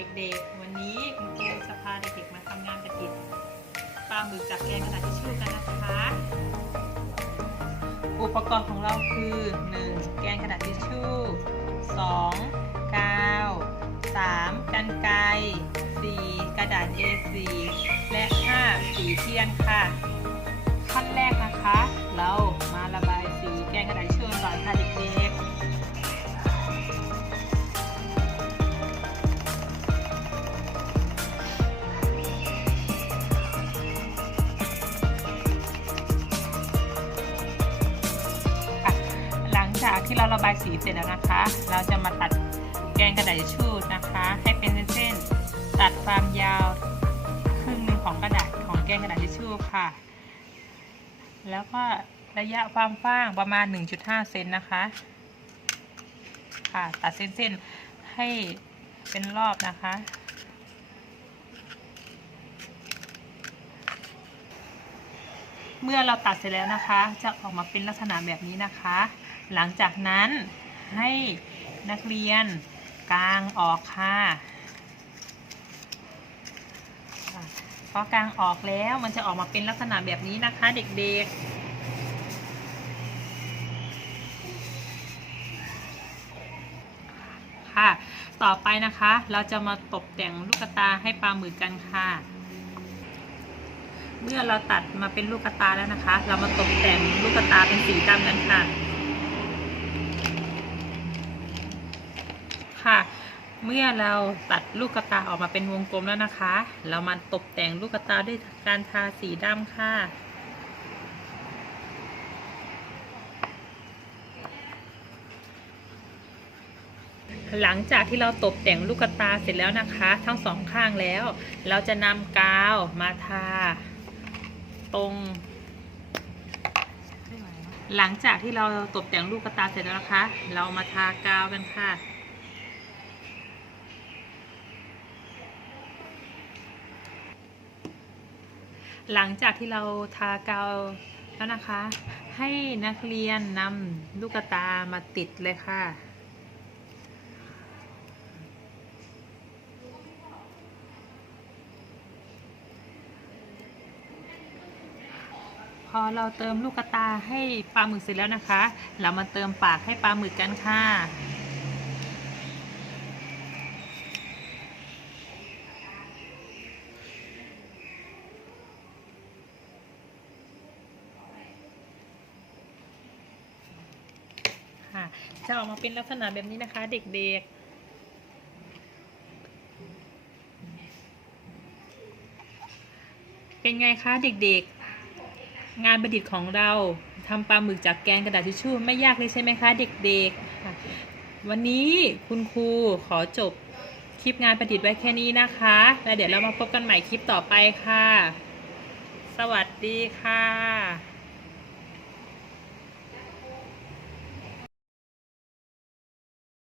เด็กๆ วันนี้คุณครูจะพาเด็กๆมาทำงานประดิษฐ์ปลาหมึกจากแกงกระดาษทิชชู่กันนะคะ อุปกรณ์ของเราคือ 1. แกงกระดาษทิชชู่ 2. กาว 3. กันไกร 4. กระดาษ A4 และ 5. สีเทียนค่ะ จากที่เราระบายสีเสร็จแล้วนะคะ เราจะมาตัดแกงกระดาษชชู่นะคะ ให้เป็นเส้นๆตัดความยาวครึ่งหนึ่งของกระดาษของแกงกระดาษชชู่ค่ะ แล้วก็ระยะความกว้างประมาณ 1.5 เซนนะคะ ค่ะ ตัดเส้นๆให้เป็นรอบนะคะ เมื่อเราตัดเสร็จแล้วนะคะ จะออกมาเป็นลักษณะแบบนี้นะคะ หลังจากนั้นให้นักเรียนกางออกค่ะพอกางออกแล้วมันจะออกมาเป็นลักษณะแบบนี้นะคะเด็กๆค่ะต่อไปนะคะ เราจะมาตกแต่งลูกตาให้ปลาหมึกกันค่ะ เมื่อเราตัดมาเป็นลูกตาแล้วนะคะ เรามาตกแต่งลูกตาเป็นสีดำกันค่ะ ค่ะ เมื่อเราตัดลูกกระตาออกมาเป็นวงกลมแล้วนะคะ เรามาตกแต่งลูกกระตาด้วยการทาสีดำค่ะหลังจากที่เราตกแต่งลูกกระตาเสร็จแล้วนะคะ ทั้งสองข้างแล้ว เราจะนำกาวมาทา ตรง หลังจากที่เราตกแต่งลูกกระตาเสร็จแล้วนะคะ เรามาทากาวกันค่ะ หลังจากที่เราทากาวแล้วนะคะ ให้นักเรียนนำลูกตามาติดเลยค่ะพอเราเติมลูกตาให้ปลาหมึกเสร็จแล้วนะคะ เรามาเติมปากให้ปลาหมึกกันค่ะ ค่ะ จะออกมาเป็นลักษณะแบบนี้นะคะ เด็กๆ เป็นไงคะเด็กๆ งานประดิษฐ์ของเราทำปลาหมึกจากแกงกระดาษทิชชู่ไม่ยากเลยใช่ไหมคะ เด็กๆ วันนี้คุณครูขอจบคลิปงานประดิษฐ์ไว้แค่นี้นะคะ แล้วเดี๋ยวเรามาพบกันใหม่คลิปต่อไปค่ะ สวัสดีค่ะ